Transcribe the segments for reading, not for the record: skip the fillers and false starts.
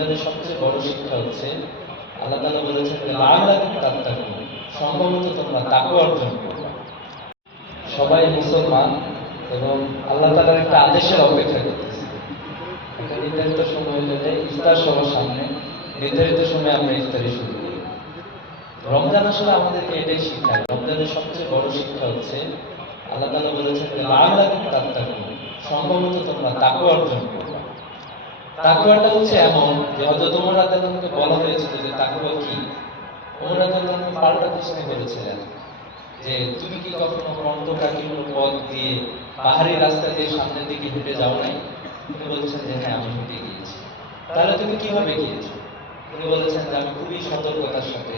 রমজানের সবচেয়ে বড় শিক্ষা হচ্ছে আল্লাহ তাআলা বলেছেন যে লাআল্লাকুম তাত্তাকুন, সম্ভবত তোমরা তাকওয়া অর্জন করবে। সবাই মুসলমান এবং আল্লাহ তাআলার একটা আদেশের অপেক্ষা করতেছে। একটা নির্ধারিত সময় হলে ইফতার সবার সামনে নির্ধারিত সময় আমরা ইফতারি শুরু করি। রমজান আসলে আমাদেরকে এটাই শিখায়। রমজানের সবচেয়ে বড় শিক্ষা হচ্ছে আল্লাহ তাআলা বলেছেন যে লাআল্লাকুম তাত্তাকুন, সম্ভবত তোমরা তাকওয়া অর্জন করবে। তাকওয়াটা হচ্ছে এমন যে হযরত ওমর রাদিয়াল্লাহু আনহুকে বলা হয়েছিল যে তাকওয়া কি? ওমর রাদিয়াল্লাহু আনহু পাল্টা প্রশ্ন করেছিলেন যে তুমি কি কখনো কণ্টকাকীর্ণ পথ দিয়ে পাহাড়ি রাস্তা দিয়ে সামনের দিকে হেঁটে যাও নাই? তিনি বলেছেন যে হ্যাঁ, আমি হেঁটে গিয়েছি। তাহলে তুমি কিভাবে গিয়েছো? তিনি বলেছেন যে আমি খুবই সতর্কতার সাথে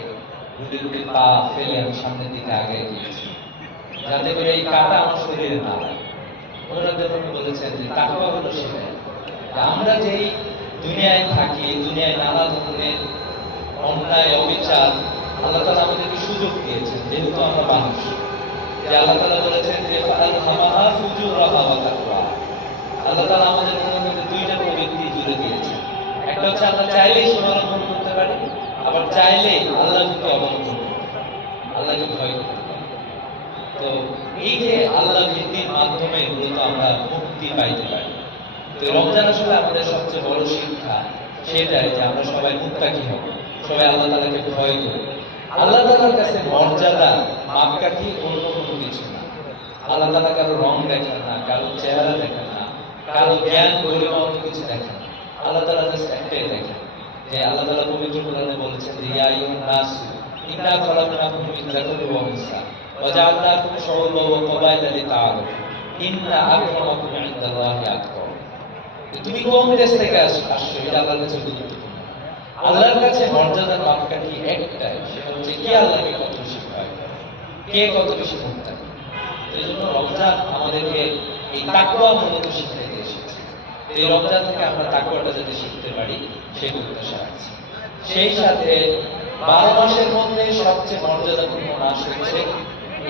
রুটি রুটি পা ফেলে আমি সামনের দিকে আগায় গিয়েছি, যাতে করে এই কাঁটা আমার শরীরে না লাগে। ওমর রাদিয়াল্লাহু আনহু বলেছেন যে তাকওয়া হলো সেটাই, আমরা যেই দুনিয়ায় থাকি, দুনিয়ায় নানা ধরনের অন্যায় অবিচার আল্লাহ তাআলা আমাদেরকে সুযোগ দিয়েছেন, যেহেতু আমরা মানুষ। যে আল্লাহ তাআলা বলেছেন যে ফাআলহামাহা ফুজুরাহা ওয়া তাকওয়া, আল্লাহ তাআলা আমাদের মধ্যে দুইটা প্রবৃত্তি জুড়ে দিয়েছেন। একটা হচ্ছে আমরা চাইলেই সীমা লঙ্ঘন করতে পারি, আবার চাইলেই আল্লাহকে অবলম্বন করতে পারি, আল্লাহকে ভয় করতে পারি। তো এই যে আল্লাহ ভীতির মাধ্যমে মূলত আমরা মুক্তি পাইতে পারি। তো রমজান আসলে আমাদের সবচেয়ে বড় শিক্ষা সেটাই যে আমরা সবাই মুত্তাকি হব, সবাই আল্লাহ তাআলাকে ভয় করব। আল্লাহ তাআলার কাছে মর্যাদা মাপকাঠি অন্য কোনো কিছু না। আল্লাহ তাআলা কারো রং দেখেন না, কারো চেহারা দেখেন না, কারো জ্ঞান গরিমা অন্য কিছু দেখেন না। আল্লাহ তাআলা জাস্ট একটাই দেখেন যে আল্লাহ তাআলা পবিত্র কোরআনে বলেছেন যে ইয়া আইয়ুহান নাস ইন্না খালাকনাকুম মিন যাকারিন ওয়া উনসা ওয়া জাআলনাকুম শুউবান ওয়া ক্বাবাইলা লিতাআরাফু ইন্না আক্রামাকুম ইনদাল্লাহি আতকাকুম। তুমি কোন দেশ থেকে আসছো এটা আল্লাহর কাছে গুরুত্বপূর্ণ। আল্লাহর কাছে মর্যাদার মাপকাঠি একটাই, সেটা হচ্ছে কে আল্লাহকে কত বেশি ভয় করে, কে কত বেশি মুত্তাকি। এই জন্য রমজান আমাদেরকে এই তাকওয়া মূলত শিক্ষা দিয়ে এসেছে। এই রমজান থেকে আমরা তাকওয়াটা যদি শিখতে পারি সেই প্রত্যাশা আছে। সেই সাথে 12 মাসের মধ্যে সবচেয়ে মর্যাদাপূর্ণ মাস হচ্ছে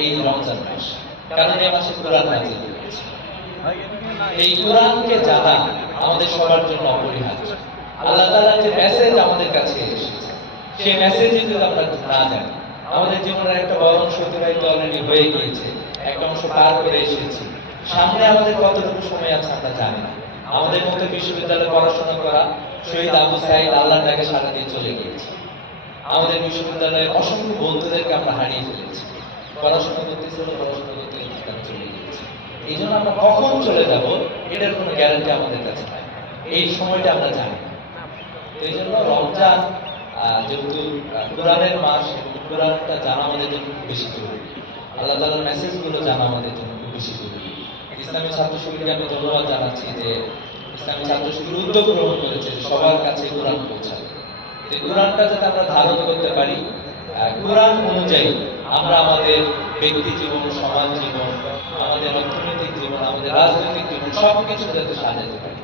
এই রমজান মাস, কারণ এই মাসে কোরআন নাযিল হয়েছে। এই কোরআনকে জানা আমাদের সবার জন্য অপরিহার্য। আল্লাহ তাআলার যে মেসেজ আমাদের কাছে এসেছে, সেই মেসেজ যদি আমরা না জানি, আমাদের জীবনের একটা বড় অংশ অতিবাহিত অলরেডি হয়ে গিয়েছে, একটা অংশ পার করে এসেছি, সামনে আমাদের কতটুকু সময় আছে আমরা জানি না। আমাদের মতো বিশ্ববিদ্যালয়ে পড়াশোনা করা শহীদ আবু সাঈদ আল্লাহর ডাকে সাড়া দিয়ে চলে গিয়েছে। আমাদের বিশ্ববিদ্যালয়ের অসংখ্য বন্ধুদেরকে আমরা হারিয়ে ফেলেছি, পড়াশোনা করতেছিল, পড়াশোনা করতে তারা চলে গিয়েছে। এই জন্য আমরা কখন চলে যাব এটার কোনো গ্যারান্টি আমাদের কাছে নাই, এই সময়টা আমরা জানি না। এই জন্য রমজান যেহেতু কোরআনের মাস, কোরআনটা জানা আমাদের জন্য খুব বেশি জরুরি। আল্লাহ তাআলার মেসেজগুলো জানা আমাদের জন্য খুব বেশি জরুরি। ইসলামী ছাত্র শিবিরকে আমি ধন্যবাদ জানাচ্ছি যে ইসলামী ছাত্র শিবির উদ্যোগ গ্রহণ করেছে সবার কাছে কোরআন পৌঁছাবে। এই কোরআনটা যাতে আমরা ধারণ করতে পারি, কোরআন অনুযায়ী আমরা আমাদের ব্যক্তি জীবন, সমাজ জীবন, আমাদের অর্থনৈতিক জীবন, আমাদের রাজনৈতিক জীবন সবকিছু যাতে সাজাতে পারি।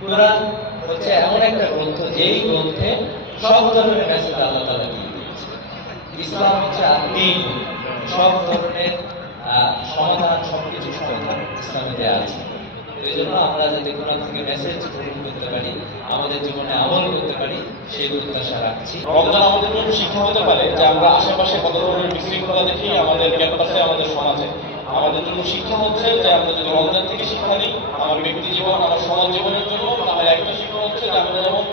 কোরআন হচ্ছে এমন একটা গ্রন্থ, যেই গ্রন্থে সব ধরনের মেসেজ আল্লাহ তাআলা দিয়ে দিয়েছে। ইসলাম হচ্ছে আত্মিক, সব ধরনের সমাধান, সবকিছু সমাধান ইসলামে দেওয়া আছে। এই জন্য আমরা যাতে কোরআন থেকে মেসেজ গ্রহণ করতে পারি, আমাদের জীবনে আমল করতে পারি, সেই প্রত্যাশা রাখছি। রমজান আমাদের জন্য শিক্ষা হতে পারে যে আমরা আশেপাশে কত ধরনের বিশৃঙ্খলা দেখি আমাদের ক্যাম্পাসে, আমাদের সমাজে। আমাদের জন্য শিক্ষা হচ্ছে যে আমরা যদি রমজান থেকে শিক্ষা নিই আমার ব্যক্তি জীবন, আমার সমাজ জীবনের জন্য, তাহলে একটা শিক্ষা হচ্ছে যে আমরা যেমন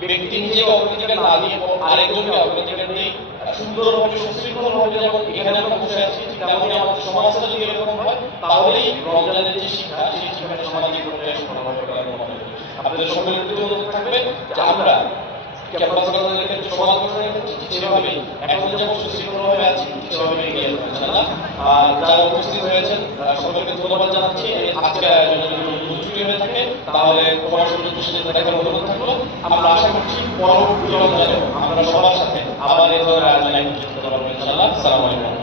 ব্যক্তি নিজেকে অগ্রাধিকার না দিয়ে আরেকজনকে অগ্রাধিকার দিই, সুন্দরভাবে সুশৃঙ্খলভাবে যেমন এখানে আমরা বসে আছি, ঠিক তেমনই আমাদের সমাজটা যদি এরকম হয়, তাহলেই রমজানের যে শিক্ষা, সেই শিক্ষাটা সামাজিক পরিবেশ ভালোভাবে করার মনে হয়। আপনাদের সকলের প্রতি অনুরোধ থাকবে যে আমরা ক্যাম্পাস গঠনের ক্ষেত্রে, সমাজ গঠনের ক্ষেত্রে ঠিক সেভাবেই এখন যেমন সুশৃঙ্খলভাবে আছি ঠিক সেভাবে এগিয়ে যাবো ইনশাআল্লাহ। আর যারা উপস্থিত হয়েছেন সকলকে ধন্যবাদ জানাচ্ছি। আজকের আয়োজনে যদি ছুটি হয়ে থাকে তাহলে পড়াশোনার সাথে দেখার অনুরোধ থাকলো। আমরা আশা করছি পরবর্তী রমজানে আমরা সবার সাথে আবার এই ধরনের আয়োজনে একত্রিত হতে পারবো ইনশাআল্লাহ। আসসালামু আলাইকুম।